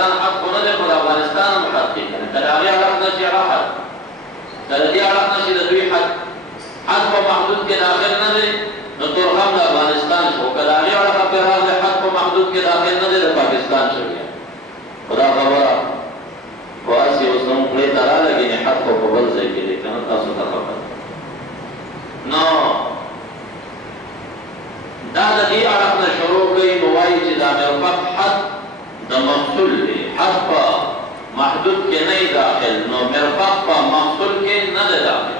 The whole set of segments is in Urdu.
افغانستان حق نه دی، خو د افغانستان هم حق دی کنه. که د هغې اړخ نه شي هغه حق، که د دې اړخ نه شي د دوی حق په محدود کې داخل نه دی نو تورخم د افغانستان شو. که د هغې اړخه پرې راغلی حق په محدود کې داخل نه دی د پاکستان شو. بیا خو دا خبره خو هسې اوس هم خولې ته رالګي نه، حق خو په بل ځای کې دی که نه. تاسو ته خبره نو دا د دې اړخ نه شروع کوي نو وایي چې دا مرفق حد د محصول دی، حد په محدود کې نه داخل، نو مرفق په محصول کې نه دی داخل.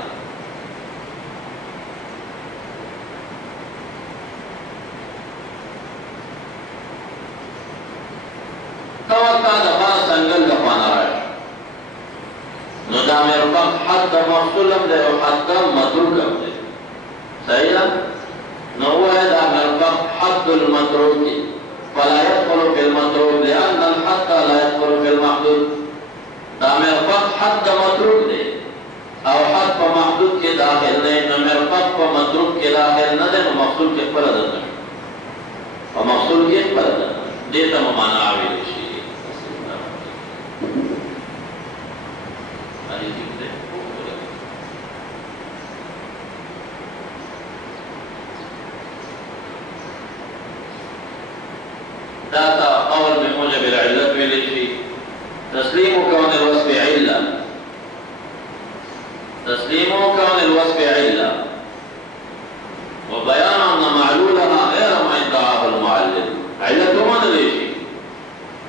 ته ورته د بار څنګل د خوانه راشي نو دا مرفق حد د محصول هم دی او حد د متروک هم دی. صحیح ده؟ نو وایي دا مرفق حد المتروک فلا يدخل في المتروك لأن الحد لا يدخل في المحدود. دا مرفق حد متروک دی او حد په محدود کې داخل نه، نو مرفق په متروک کې داخل نه دی، نو محصول کې خپل ده نه او محصول کې خپل ده دې ته معنا ویل شي. داتا قول بموجب العلة ویلشی تسلیم کون الوصف علة، تسلیم کون الوصف علة وبيان ان معلولها غير ما ادعاه المعلل. علة من ویلشی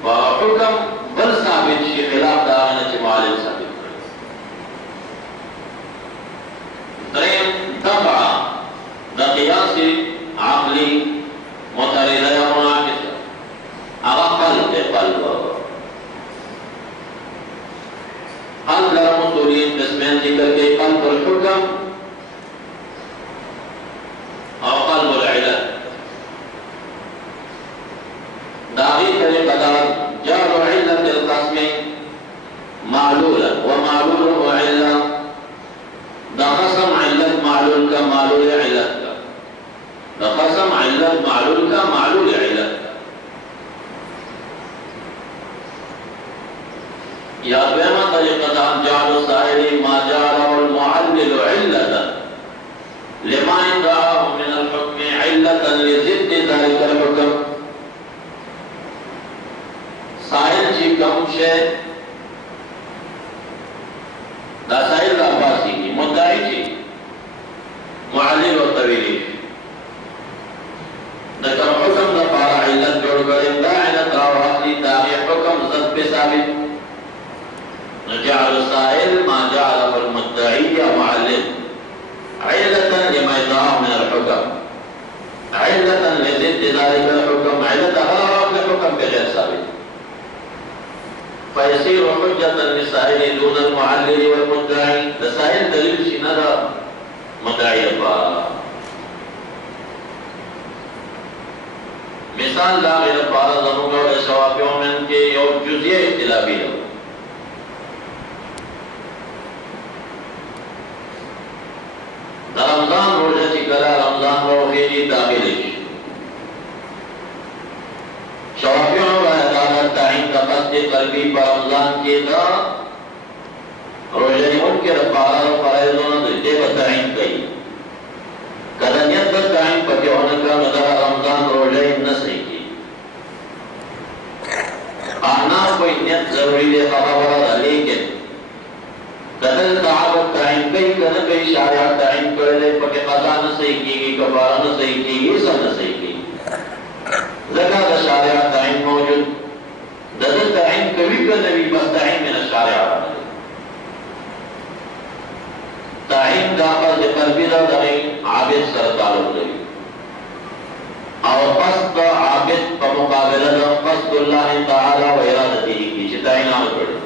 وحکم بل ثابت شي خلاف داغنه چې معلل ثابت کړي. دریم دفع د قیاس عقلی مترده یا مناقضه هغه قلب قلب لرم اصولین قسمین ذکر کے قلب الحکم او قلب العلت. داغی طریقہ دار جعل علت القسم معلولا ومعلوله علة، دا قسم علت معلول کا معلول علت کا، دا قسم علت معلول کا معلول علت. یا دویمہ طریقہ جعل السائل ما جعله المعلل علة لما ادعاه من الحكم علة لضد ذلك الحكم. سائل چی کم شے دا سائل دا باسی کی مدعی چی معلل و طویلی دا کم حکم دا پارا علت جوڑ گئے دا علت راو اخلی داغی حکم زد پہ ثابت. جعل السائل ما جعله المدعي معلل علة لما ادعاه من الحكم علة لضد ذلك الحكم علة غير الحكم بغير ثابت، فيصير حجة للسائل دون المعلل والمدعي. السائل دلیل شي نه دا مدعي لپاره. مثال دا غیر لپاره زموږ د شوافیو من کې یو جزئیه اختلافي ده. رمضان روزه چې کله رمضان روزه داخل شي شوافیانو باندې تعین د قصد قلبي په رمضان کې دا روزه ممکن لپاره فرایضونه د دې په تعین کوي. کله نیت د تعین په کې ونه کړو دا رمضان روزه نه صحیح کی. انا کوئی نیت ضروری دی خبره ده، لیکن کله صحابه تعین کوي کنه کوي شارع تعین کړل پکې قضا نه صحیح کیږي، کفاره نه صحیح کیږي، څه نه صحیح کیږي. ځکه د شارع تعین موجود د دې تعین کوي کنه وی بس تعین من الشارع تعین دا پر قلبی دا د عابد سره تعلق لري او قصد عابد په مقابله د قصد الله تعالی و ارادته کی چې تعین نه کړي.